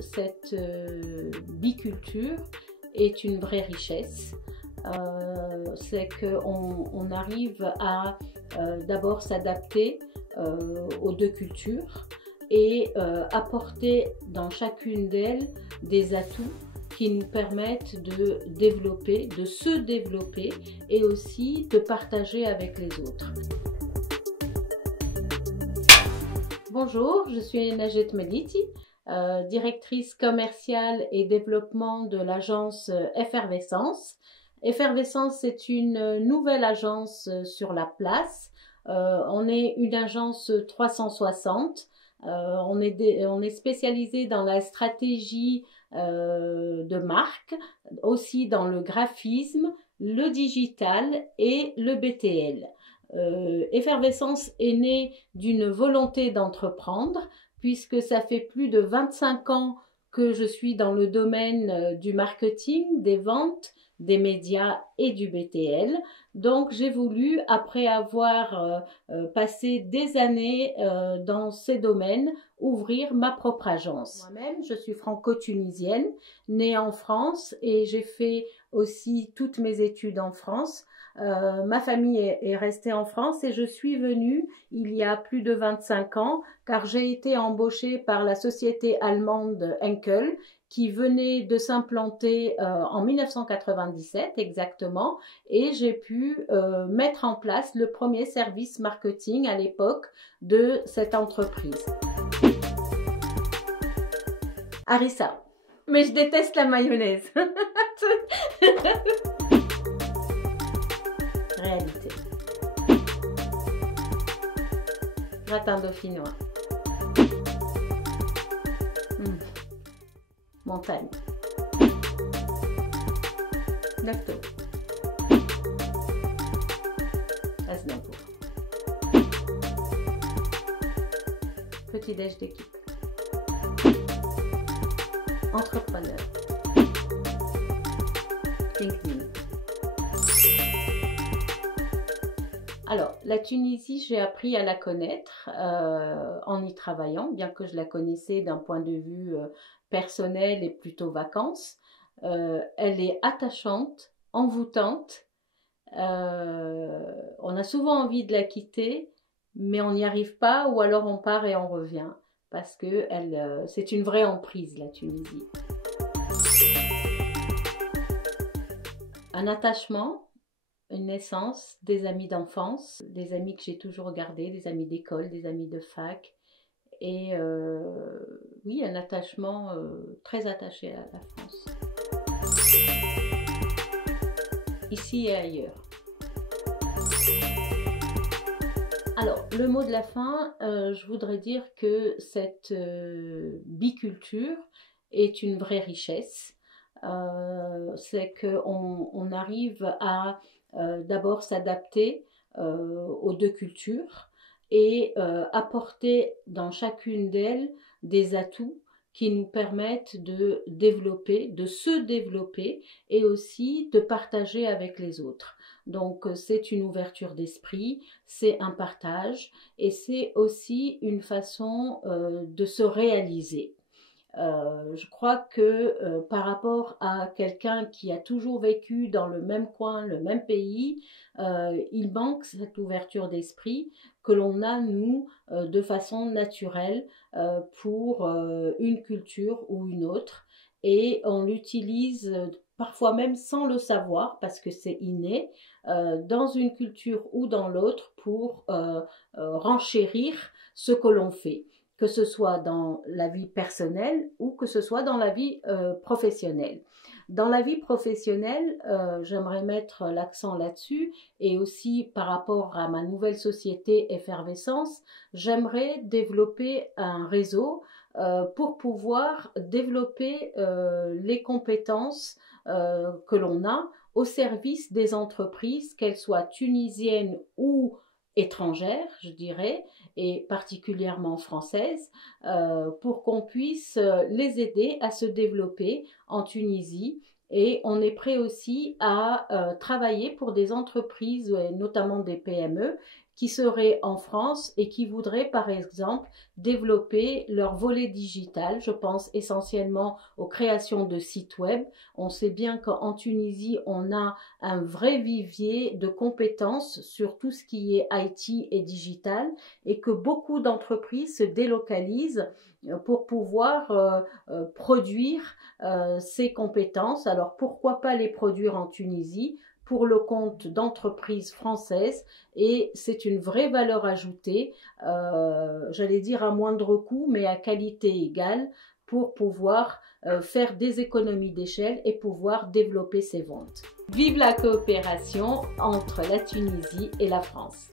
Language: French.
cette biculture est une vraie richesse. C'est qu'on arrive à d'abord s'adapter aux deux cultures et apporter dans chacune d'elles des atouts qui nous permettent de développer, de se développer et aussi de partager avec les autres. Bonjour, je suis Najet Meliti, directrice commerciale et développement de l'agence Effervescence. Effervescence, c'est une nouvelle agence sur la place. On est une agence 360. On est spécialisé dans la stratégie de marque, aussi dans le graphisme, le digital et le BTL. Effervescence est née d'une volonté d'entreprendre, puisque ça fait plus de 25 ans que je suis dans le domaine du marketing, des ventes, des médias et du BTL. Donc j'ai voulu, après avoir passé des années dans ces domaines, ouvrir ma propre agence. Moi-même, je suis franco-tunisienne, née en France et j'ai fait aussi toutes mes études en France. Ma famille est restée en France et je suis venue il y a plus de 25 ans car j'ai été embauchée par la société allemande Henkel qui venait de s'implanter en 1997 exactement, et j'ai pu mettre en place le premier service marketing à l'époque de cette entreprise. Harissa. Mais je déteste la mayonnaise. Réalité. Gratin dauphinois. Montagne. Lacto. Aznavour. Petit déj d'équipe. Entrepreneur. LinkedIn. Alors, la Tunisie, j'ai appris à la connaître en y travaillant, bien que je la connaissais d'un point de vue personnel et plutôt vacances. Elle est attachante, envoûtante. On a souvent envie de la quitter, mais on n'y arrive pas, ou alors on part et on revient, parce que c'est une vraie emprise, la Tunisie. Un attachement, une naissance, des amis d'enfance, des amis que j'ai toujours gardés, des amis d'école, des amis de fac, et oui, un attachement très attaché à la France. Ici et ailleurs. Alors, le mot de la fin, je voudrais dire que cette biculture est une vraie richesse. C'est qu'on arrive à d'abord s'adapter aux deux cultures et apporter dans chacune d'elles des atouts qui nous permettent de développer, de se développer et aussi de partager avec les autres. Donc c'est une ouverture d'esprit, c'est un partage et c'est aussi une façon de se réaliser. Je crois que par rapport à quelqu'un qui a toujours vécu dans le même coin, le même pays, il manque cette ouverture d'esprit que l'on a, nous, de façon naturelle pour une culture ou une autre. Et on l'utilise parfois même sans le savoir, parce que c'est inné, dans une culture ou dans l'autre pour renchérir ce que l'on fait, que ce soit dans la vie personnelle ou que ce soit dans la vie professionnelle. Dans la vie professionnelle, j'aimerais mettre l'accent là-dessus, et aussi par rapport à ma nouvelle société Effervescence, j'aimerais développer un réseau pour pouvoir développer les compétences que l'on a au service des entreprises, qu'elles soient tunisiennes ou étrangères, je dirais, et particulièrement françaises, pour qu'on puisse les aider à se développer en Tunisie. Et on est prêt aussi à travailler pour des entreprises, notamment des PME, qui seraient en France et qui voudraient par exemple développer leur volet digital. Je pense essentiellement aux créations de sites web. On sait bien qu'en Tunisie, on a un vrai vivier de compétences sur tout ce qui est IT et digital et que beaucoup d'entreprises se délocalisent pour pouvoir produire ces compétences. Alors pourquoi pas les produire en Tunisie pour le compte d'entreprises françaises, et c'est une vraie valeur ajoutée, j'allais dire à moindre coût, mais à qualité égale, pour pouvoir faire des économies d'échelle et pouvoir développer ses ventes. Vive la coopération entre la Tunisie et la France!